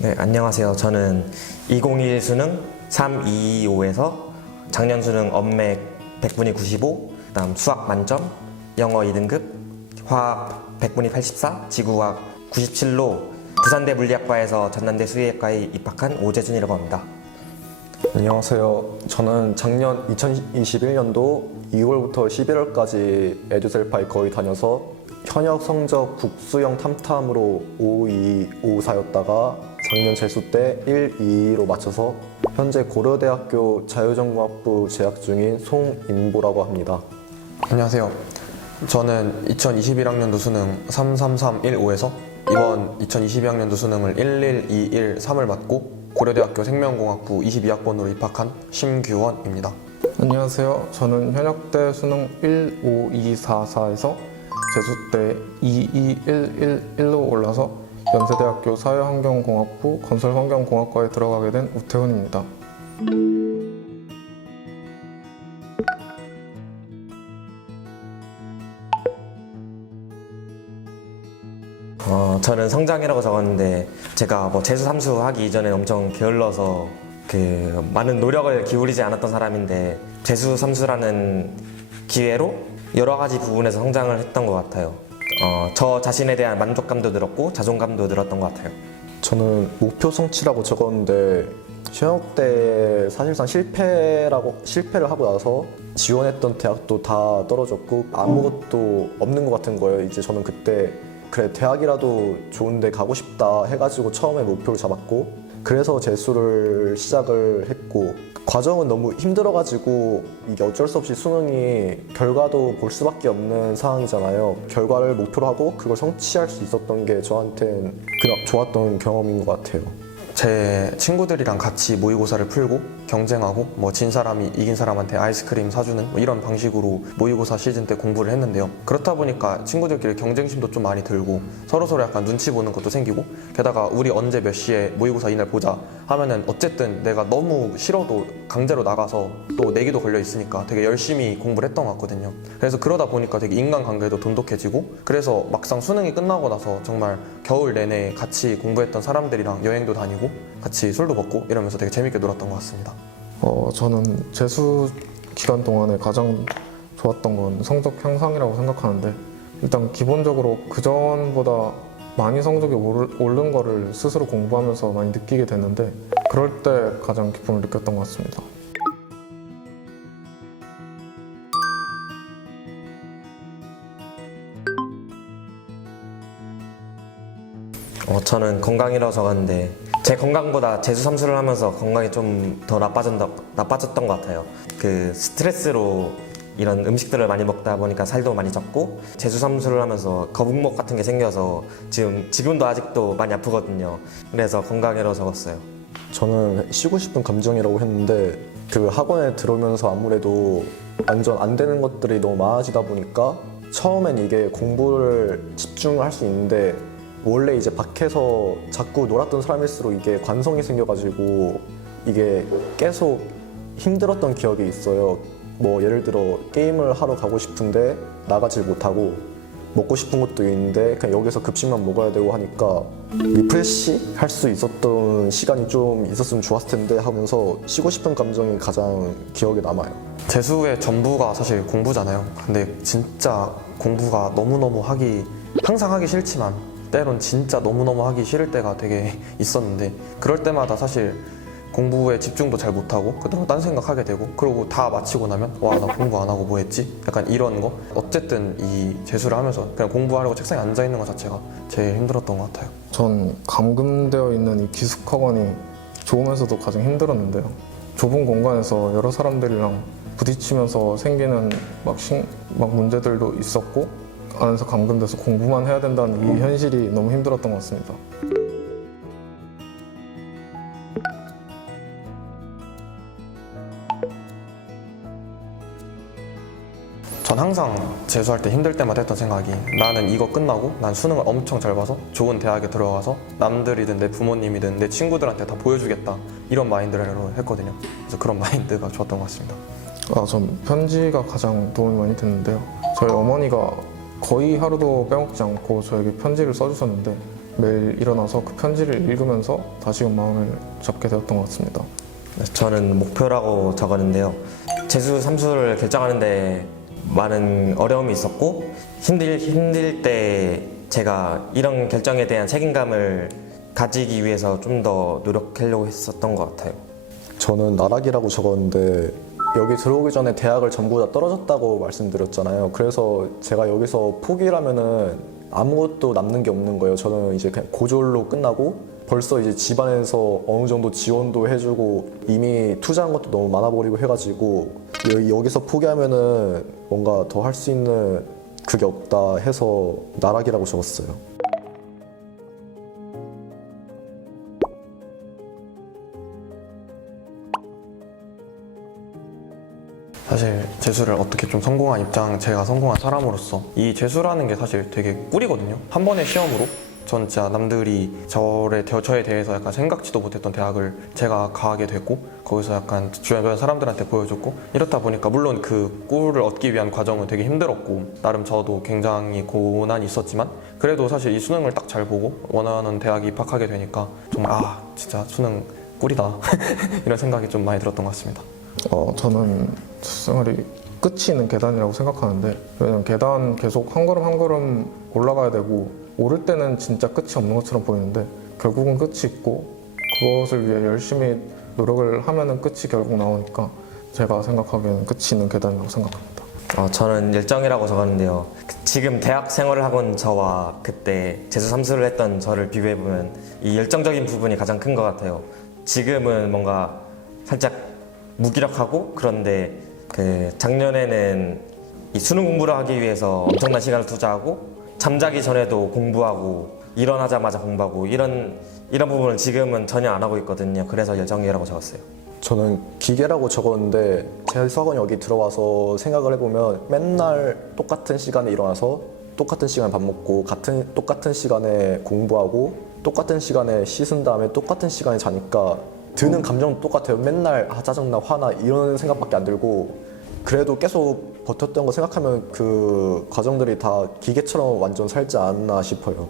네, 안녕하세요. 저는 2021 수능 3225에서 작년 수능 언맥 100분위 95, 그다음 수학 만점, 영어 2등급, 화학 100분위 84, 지구과학 97로 부산대 물리학과에서 전남대 수의학과에 입학한 오재준이라고 합니다. 안녕하세요. 저는 작년 2021년도 2월부터 11월까지 에듀셀파에 거의 다녀서 현역 성적 국수형 탐탐으로 52, 54였다가 작년 재수 때 1, 2로 맞춰서 현재 고려대학교 자유전공학부 재학 중인 송인보라고 합니다. 안녕하세요. 저는 2021학년도 수능 33315에서 이번 2022학년도 수능을 11213을 맞고 고려대학교 생명공학부 22학번으로 입학한 심규원입니다. 안녕하세요. 저는 현역대 수능 15244에서 재수 때 22111로 올라서 연세대학교 사회환경공학부 건설환경공학과에 들어가게 된 우태훈입니다. 저는 성장이라고 적었는데 제가 재수 삼수 하기 이전에 엄청 게을러서 많은 노력을 기울이지 않았던 사람인데 재수 삼수라는 기회로 여러 가지 부분에서 성장을 했던 것 같아요. 저 자신에 대한 만족감도 늘었고 자존감도 늘었던 것 같아요. 저는 목표 성취라고 적었는데 현역 때 사실상 실패를 하고 나서 지원했던 대학도 다 떨어졌고 아무것도 없는 것 같은 거예요. 이제 저는 그때 그래 대학이라도 좋은데 가고 싶다 해가지고 처음에 목표를 잡았고 그래서 재수를 시작을 했고 과정은 너무 힘들어가지고 이게 어쩔 수 없이 수능이 결과도 볼 수밖에 없는 상황이잖아요. 결과를 목표로 하고 그걸 성취할 수 있었던 게 저한테는 그냥 좋았던 경험인 것 같아요. 제 친구들이랑 같이 모의고사를 풀고 경쟁하고 진 사람이 이긴 사람한테 아이스크림 사주는 이런 방식으로 모의고사 시즌 때 공부를 했는데요. 그렇다 보니까 친구들끼리 경쟁심도 좀 많이 들고 서로서로 약간 눈치 보는 것도 생기고 게다가 우리 언제 몇 시에 모의고사 이날 보자 하면은 어쨌든 내가 너무 싫어도 강제로 나가서 또 내기도 걸려 있으니까 되게 열심히 공부를 했던 것 같거든요. 그래서 그러다 보니까 되게 인간관계도 돈독해지고 그래서 막상 수능이 끝나고 나서 정말 겨울 내내 같이 공부했던 사람들이랑 여행도 다니고 같이 술도 먹고 이러면서 되게 재밌게 놀았던 것 같습니다. 저는 재수 기간 동안에 가장 좋았던 건 성적 향상이라고 생각하는데 일단 기본적으로 그전보다 많이 성적이 오른 거를 스스로 공부하면서 많이 느끼게 됐는데 그럴 때 가장 기쁨을 느꼈던 것 같습니다. 저는 건강이라고 적었는데 제 건강보다 재수 삼수를 하면서 건강이 좀 더 나빠졌던 것 같아요. 스트레스로 이런 음식들을 많이 먹다 보니까 살도 많이 쪘고 재수 삼수를 하면서 거북목 같은 게 생겨서 지금도 아직도 많이 아프거든요. 그래서 건강이라고 적었어요. 저는 쉬고 싶은 감정이라고 했는데 학원에 들어오면서 아무래도 완전 안 되는 것들이 너무 많아지다 보니까 처음엔 이게 공부를 집중을 할 수 있는데 원래 이제 밖에서 자꾸 놀았던 사람일수록 이게 관성이 생겨가지고 이게 계속 힘들었던 기억이 있어요. 예를 들어 게임을 하러 가고 싶은데 나가질 못하고 먹고 싶은 것도 있는데 그냥 여기서 급식만 먹어야 되고 하니까 리프레시 할 수 있었던 시간이 좀 있었으면 좋았을 텐데 하면서 쉬고 싶은 감정이 가장 기억에 남아요. 재수의 전부가 사실 공부잖아요. 근데 진짜 공부가 너무너무 항상 하기 싫지만 때론 진짜 너무너무 하기 싫을 때가 되게 있었는데 그럴 때마다 사실 공부에 집중도 잘 못하고 그다음에 딴 생각하게 되고 그리고 다 마치고 나면 와, 나 공부 안 하고 뭐 했지? 약간 이런 거 어쨌든 이 재수를 하면서 그냥 공부하려고 책상에 앉아있는 것 자체가 제일 힘들었던 것 같아요. 전 감금되어 있는 이 기숙학원이 좋으면서도 가장 힘들었는데요. 좁은 공간에서 여러 사람들이랑 부딪히면서 생기는 막 문제들도 있었고 안에서 감금돼서 공부만 해야 된다는 이 현실이 너무 힘들었던 것 같습니다. 전 항상 재수할 때 힘들 때마다 했던 생각이 나는 이거 끝나고 난 수능을 엄청 잘 봐서 좋은 대학에 들어가서 남들이든 내 부모님이든 내 친구들한테 다 보여주겠다 이런 마인드로 했거든요. 그래서 그런 마인드가 좋았던 것 같습니다. 전 편지가 가장 도움이 많이 됐는데요. 저희 어머니가 거의 하루도 빼먹지 않고 저에게 편지를 써주셨는데 매일 일어나서 그 편지를 읽으면서 다시금 마음을 잡게 되었던 것 같습니다. 저는 목표라고 적었는데요. 재수 삼수를 결정하는데 많은 어려움이 있었고 힘들 때 제가 이런 결정에 대한 책임감을 가지기 위해서 좀 더 노력하려고 했었던 것 같아요. 저는 나락이라고 적었는데 여기 들어오기 전에 대학을 전부 다 떨어졌다고 말씀드렸잖아요. 그래서 제가 여기서 포기를 하면은 아무것도 남는 게 없는 거예요. 저는 이제 그냥 고졸로 끝나고 벌써 이제 집안에서 어느 정도 지원도 해주고 이미 투자한 것도 너무 많아버리고 해가지고 여기서 포기하면은 뭔가 더 할 수 있는 그게 없다 해서 나락이라고 적었어요. 사실 재수를 어떻게 좀 성공한 입장, 제가 성공한 사람으로서 이 재수라는 게 사실 되게 꿀이거든요. 한 번의 시험으로 전 진짜 남들이 저에 대해서 약간 생각지도 못했던 대학을 제가 가게 됐고 거기서 약간 주변 사람들한테 보여줬고 이렇다 보니까 물론 그 꿀을 얻기 위한 과정은 되게 힘들었고 나름 저도 굉장히 고난이 있었지만 그래도 사실 이 수능을 딱 잘 보고 원하는 대학에 입학하게 되니까 정말 진짜 수능 꿀이다 이런 생각이 좀 많이 들었던 것 같습니다. 저는 생활이 끝이 있는 계단이라고 생각하는데 왜냐면 계단 계속 한 걸음 한 걸음 올라가야 되고 오를 때는 진짜 끝이 없는 것처럼 보이는데 결국은 끝이 있고 그것을 위해 열심히 노력을 하면은 끝이 결국 나오니까 제가 생각하기에는 끝이 있는 계단이라고 생각합니다. 저는 열정이라고 적었는데요. 지금 대학 생활을 하고 저와 그때 재수 삼수를 했던 저를 비교해보면 이 열정적인 부분이 가장 큰 것 같아요. 지금은 뭔가 살짝 무기력하고 그런데 그 작년에는 이 수능 공부를 하기 위해서 엄청난 시간을 투자하고 잠자기 전에도 공부하고 일어나자마자 공부하고 이런 부분을 지금은 전혀 안 하고 있거든요. 그래서 열정이라고 적었어요. 저는 기계라고 적었는데 재수학원 여기 들어와서 생각을 해보면 맨날 똑같은 시간에 일어나서 똑같은 시간에 밥 먹고 똑같은 시간에 공부하고 똑같은 시간에 씻은 다음에 똑같은 시간에 자니까 드는 감정은 똑같아요. 맨날 짜증나 화나 이런 생각밖에 안 들고 그래도 계속 버텼던 거 생각하면 그 과정들이 다 기계처럼 완전 살지 않나 싶어요.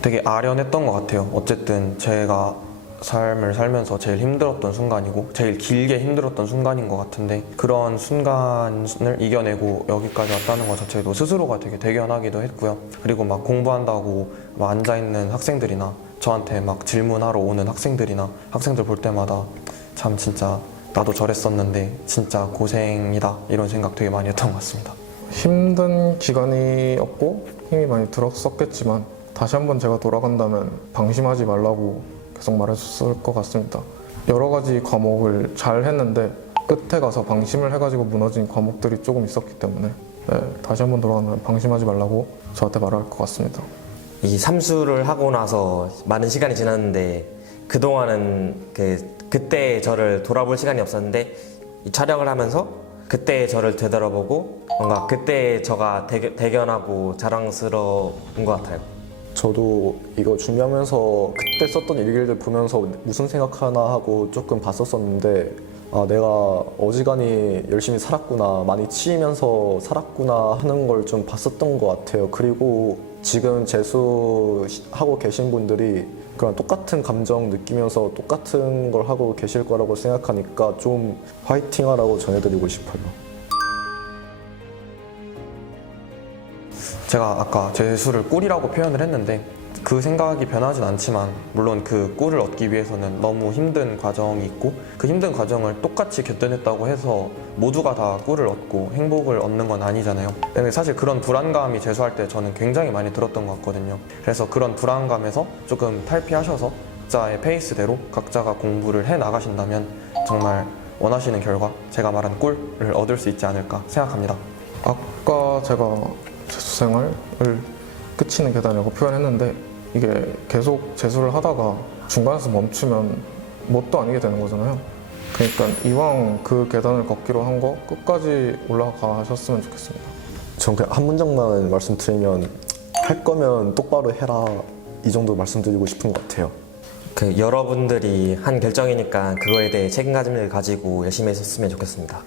되게 아련했던 것 같아요. 어쨌든 제가 삶을 살면서 제일 힘들었던 순간이고 제일 길게 힘들었던 순간인 것 같은데 그런 순간을 이겨내고 여기까지 왔다는 것 자체도 스스로가 되게 대견하기도 했고요. 그리고 막 공부한다고 막 앉아있는 학생들이나 저한테 막 질문하러 오는 학생들 볼 때마다 참 진짜 나도 저랬었는데 진짜 고생이다 이런 생각 되게 많이 했던 것 같습니다. 힘든 기간이었고 힘이 많이 들었었겠지만 다시 한번 제가 돌아간다면 방심하지 말라고 계속 말해줬을 것 같습니다. 여러 가지 과목을 잘 했는데 끝에 가서 방심을 해가지고 무너진 과목들이 조금 있었기 때문에 다시 한번 돌아간다면 방심하지 말라고 저한테 말할 것 같습니다. 이 삼수를 하고 나서 많은 시간이 지났는데 그동안은 그때의 저를 돌아볼 시간이 없었는데 이 촬영을 하면서 그때의 저를 되돌아보고 뭔가 그때의 저가 대견하고 자랑스러운 것 같아요. 저도 이거 준비하면서 그때 썼던 일기를 보면서 무슨 생각하나 하고 조금 봤었었는데 내가 어지간히 열심히 살았구나, 많이 치이면서 살았구나 하는 걸 좀 봤었던 것 같아요. 그리고 지금 재수하고 계신 분들이 그런 똑같은 감정 느끼면서 똑같은 걸 하고 계실 거라고 생각하니까 좀 화이팅 하라고 전해드리고 싶어요. 제가 아까 재수를 꿀이라고 표현을 했는데 그 생각이 변하진 않지만 물론 그 꿀을 얻기 위해서는 너무 힘든 과정이 있고 그 힘든 과정을 똑같이 견뎌냈다고 해서 모두가 다 꿀을 얻고 행복을 얻는 건 아니잖아요. 근데 사실 그런 불안감이 재수할 때 저는 굉장히 많이 들었던 것 같거든요. 그래서 그런 불안감에서 조금 탈피하셔서 각자의 페이스대로 각자가 공부를 해 나가신다면 정말 원하시는 결과, 제가 말한 꿀을 얻을 수 있지 않을까 생각합니다. 아까 제가 재수 생활을 끝이 있는 계단이라고 표현했는데 이게 계속 재수를 하다가 중간에서 멈추면 뭣도 아니게 되는 거잖아요. 그러니까 이왕 그 계단을 걷기로 한 거 끝까지 올라가셨으면 좋겠습니다. 전 그냥 한 문장만 말씀드리면 할 거면 똑바로 해라 이 정도 말씀드리고 싶은 것 같아요. 여러분들이 한 결정이니까 그거에 대해 책임감을 가지고 열심히 했었으면 좋겠습니다.